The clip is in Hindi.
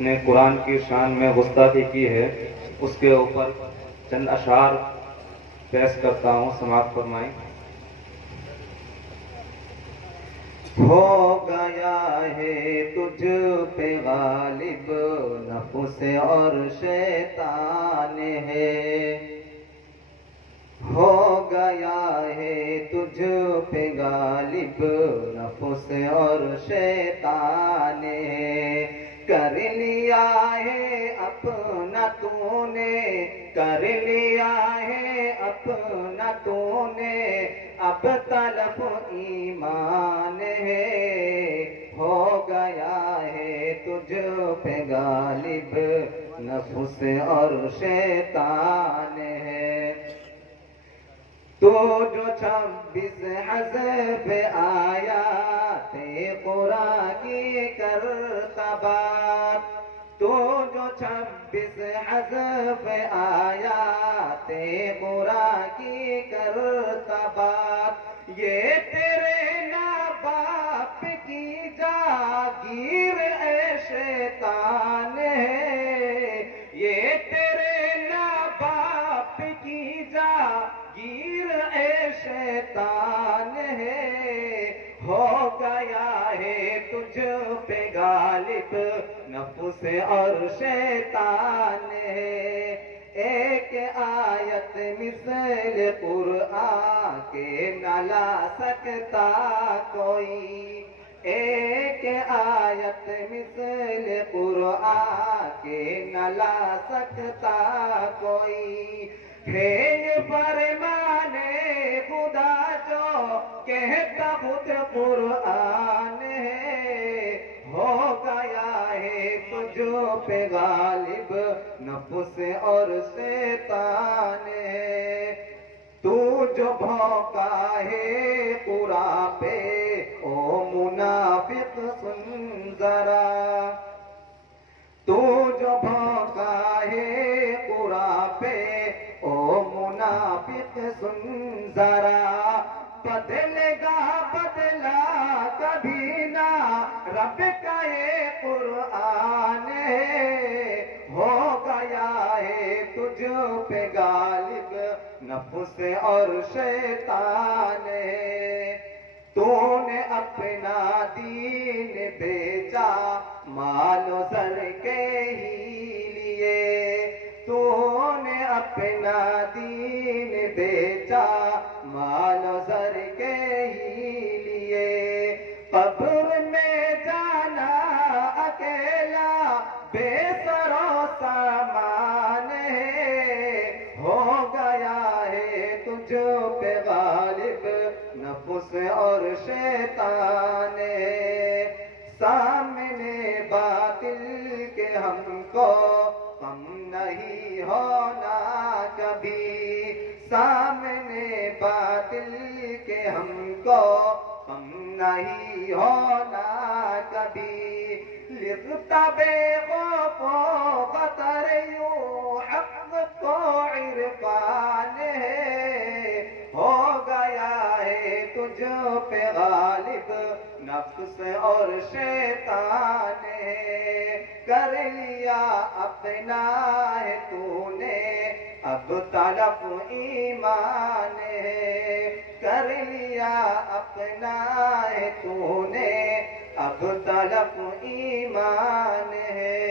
जिसने कुरान की शान में गुस्ताखी की है, उसके ऊपर चंद अशार पेश करता हूँ, समाप्त फरमाएं। हो गया है तुझ पे गालिब नफ्स और शैतान है, हो गया है तुझ पे गालिब नफ्स और शैतान है। कर लिया है अपना तूने, कर लिया है अपना तूने, अब तलब ईमान है। हो गया है तुझ पे गालिब नफ्स और शैतान है। तो जो 26 हज़फ आया थे कुरान की करता बात, तो जो 26 हज़फ आया थे कुरान की करता बात, ये तेरे ना बाप की जागीर ए शैतान है, ये तेरे ना बाप की जागीर ए शैतान है। हो गया है तुझ पे गालिब नफ्स और शैतान है। एक आयत मिसल कुरान के न ला सकता कोई, एक आयत मिसल कुरान के न ला सकता कोई। है ये फरमाने खुदा जो कहता खुद कुरान है। हो गया है तुझ पे गालिब नफ्स और शैतान है। तू जो भौंका है कुरान पे ओ मुनाफिक सुन जरा, तू जो भौंका है कुरान पे ओ मुनाफिक सुन जरा। बदलेगा बदला कभी ना रब का ये कुरान है। हो गया है तुझ पे गालिब नफ्स और शैतान है। तूने अपना दीन बेचा मालो सर के ही लिए, तूने अपना दीन बेचा मालो सर के ही लिए। कब्र में जाना अकेला बेसरो सामान है। हो गया है तुझ पे गालिब नफ्स और शैतान है। सामने बातिल के हमको कम नहीं होना कभी, सामने बातिल के हमको कम नहीं होना कभी। लिखता बेखौफो खतर यूं हक़ को इरफान है। हो गया है तुझ पे गालिब नफ्स और शैतान है। कर लिया अपना है तूने अब तलब ईमान है। कर लिया अपना है तूने अब तलब ईमान है।